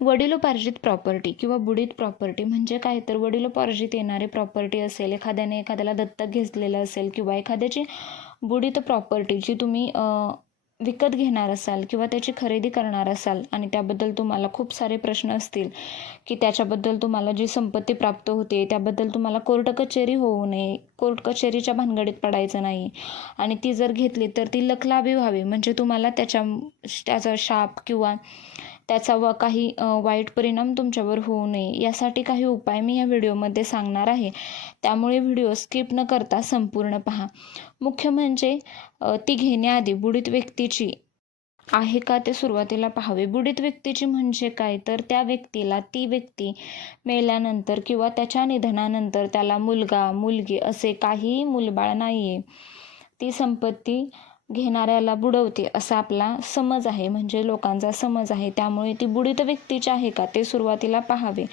वडिलोपार्जित प्रॉपर्टी किंवा बुडीत प्रॉपर्टी म्हणजे काय? तर वडिलोपार्जित येणारी प्रॉपर्टी असेल एखाद्याने एखाद्याला दत्तक घेतलेलं असेल किंवा एखाद्याची बुडीत प्रॉपर्टी जी तुम्ही विकत घेणार असाल किंवा त्याची खरेदी करणार असाल आणि त्याबद्दल तुम्हाला खूप सारे प्रश्न असतील की त्याच्याबद्दल तुम्हाला जी संपत्ती प्राप्त होते त्याबद्दल तुम्हाला कोर्ट कचेरी होऊ नये कोर्ट कचेरीच्या भानगडीत पडायचं नाही. आणि ती जर घेतली तर ती लखलाभी व्हावी. म्हणजे तुम्हाला त्याच्या त्याचा शाप किंवा त्याचा व काही वाईट परिणाम तुमच्यावर होऊ नये यासाठी काही उपाय मी या व्हिडिओमध्ये सांगणार आहे. त्यामुळे व्हिडिओ स्किप न करता संपूर्ण पहा. मुख्य म्हणजे ती घेण्याआधी बुडीत व्यक्तीची आहे का ते सुरुवातीला पाहावे. बुडीत व्यक्तीची म्हणजे काय? तर त्या व्यक्तीला ती व्यक्ती मेल्यानंतर किंवा त्याच्या निधनानंतर त्याला मुलगा मुलगी असे काहीही मूलबाळ नाही आहे ती संपत्ती घेणाऱ्याला बुडवते असा आपला समज आहे. म्हणजे लोकांचा समज आहे. त्यामुळे ती बुडीत व्यक्तीची आहे का? ते सुरुवातीला पाहावे.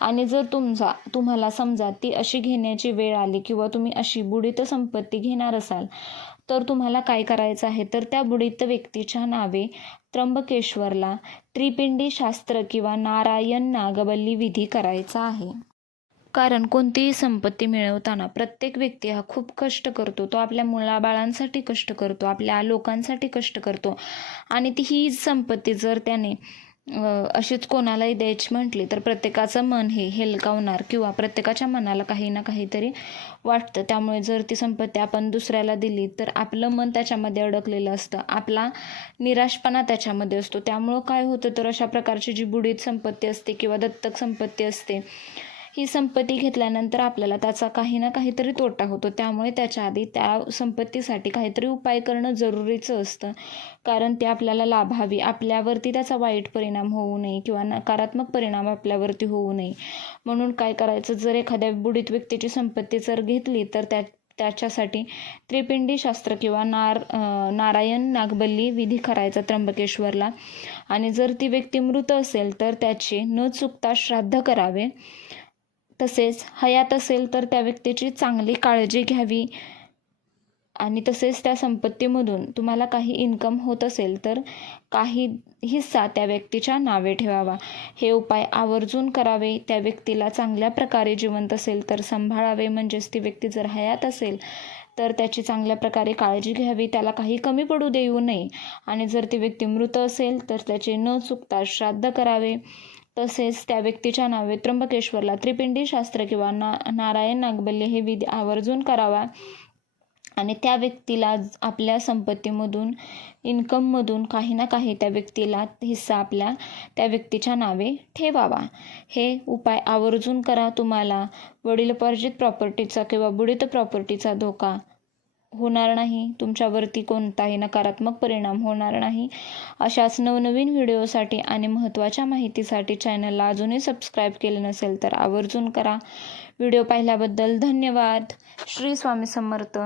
आणि जर तुमचा तुम्हाला समजा ती अशी घेण्याची वेळ आली किंवा तुम्ही अशी बुडीत संपत्ती घेणार असाल तर तुम्हाला काय करायचं आहे? तर त्या बुडीत व्यक्तीच्या नावे त्र्यंबकेश्वरला त्रिपिंडी शास्त्र किंवा नारायण नागबल्ली विधी करायचा आहे. कारण कोणतीही संपत्ती मिळवताना प्रत्येक व्यक्ती हा खूप कष्ट करतो. तो आपल्या मुलाबाळांसाठी कष्ट करतो आपल्या लोकांसाठी कष्ट करतो. आणि ती ही संपत्ती जर त्याने अशीच कोणालाही द्यायची म्हटली तर प्रत्येकाचं मन हे हेलकावणार किंवा प्रत्येकाच्या मनाला काही ना काहीतरी वाटतं. त्यामुळे जर ती संपत्ती आपण दुसऱ्याला दिली तर आपलं मन त्याच्यामध्ये अडकलेलं असतं. आपला निराशपणा त्याच्यामध्ये असतो. त्यामुळं काय होतं तर अशा प्रकारची जी बुडीत संपत्ती असते किंवा दत्तक संपत्ती असते ही संपत्ती घेतल्यानंतर आपल्याला त्याचा काही ना काहीतरी तोटा होतो. त्यामुळे त्याच्या आधी त्या संपत्तीसाठी काहीतरी उपाय करणं जरुरीचं असतं. कारण ते आपल्याला लाभावी आपल्यावरती त्याचा वाईट परिणाम होऊ नये किंवा नकारात्मक परिणाम आपल्यावरती होऊ नये. म्हणून काय करायचं? जर एखाद्या बुडीत व्यक्तीची संपत्ती जर घेतली तर त्या त्याच्यासाठी त्रिपिंडी शास्त्र किंवा नार नारायण नागबल्ली विधी करायचा त्र्यंबकेश्वरला. आणि जर ती व्यक्ती मृत असेल तर त्याचे न चुकता श्राद्ध करावे. तसेच हयात असेल तर त्या व्यक्तीची चांगली काळजी घ्यावी. आणि तसेच त्या संपत्तीमधून तुम्हाला काही इन्कम होत असेल तर काही हिस्सा त्या व्यक्तीच्या नावे ठेवावा. हे उपाय आवर्जून करावे. त्या व्यक्तीला चांगल्या प्रकारे जिवंत असेल तर सांभाळावे. म्हणजेच ती व्यक्ती जर हयात असेल तर त्याची चांगल्या प्रकारे काळजी घ्यावी. त्याला काही कमी पडू देऊ नये. आणि जर ती व्यक्ती मृत असेल तर त्याचे न चुकता श्राद्ध करावे. तसेच त्या व्यक्तीच्या नावे त्र्यंबकेश्वरला. त्रिपिंडी शास्त्र किंवा ना नारायण नागबल्य हे विधी आवर्जून करावा. आणि त्या व्यक्तीला आपल्या संपत्तीमधून इन्कममधून काही ना काही त्या व्यक्तीला हिस्सा आपल्या त्या व्यक्तीच्या नावे ठेवावा. हे उपाय आवर्जून करा तुम्हाला. वडिलोपार्जित प्रॉपर्टीचा किंवा बुडीत प्रॉपर्टीचा धोका होणार नाही. तुमच्यावरती कोणताही नकारात्मक परिणाम होणार नाही. अशाच नवनवीन व्हिडिओसाठी आणि महत्त्वाच्या माहितीसाठी चॅनलला अजूनही सबस्क्राईब केले नसेल तर आवर्जून करा. व्हिडिओ पाहिल्याबद्दल धन्यवाद. श्री स्वामी समर्थ.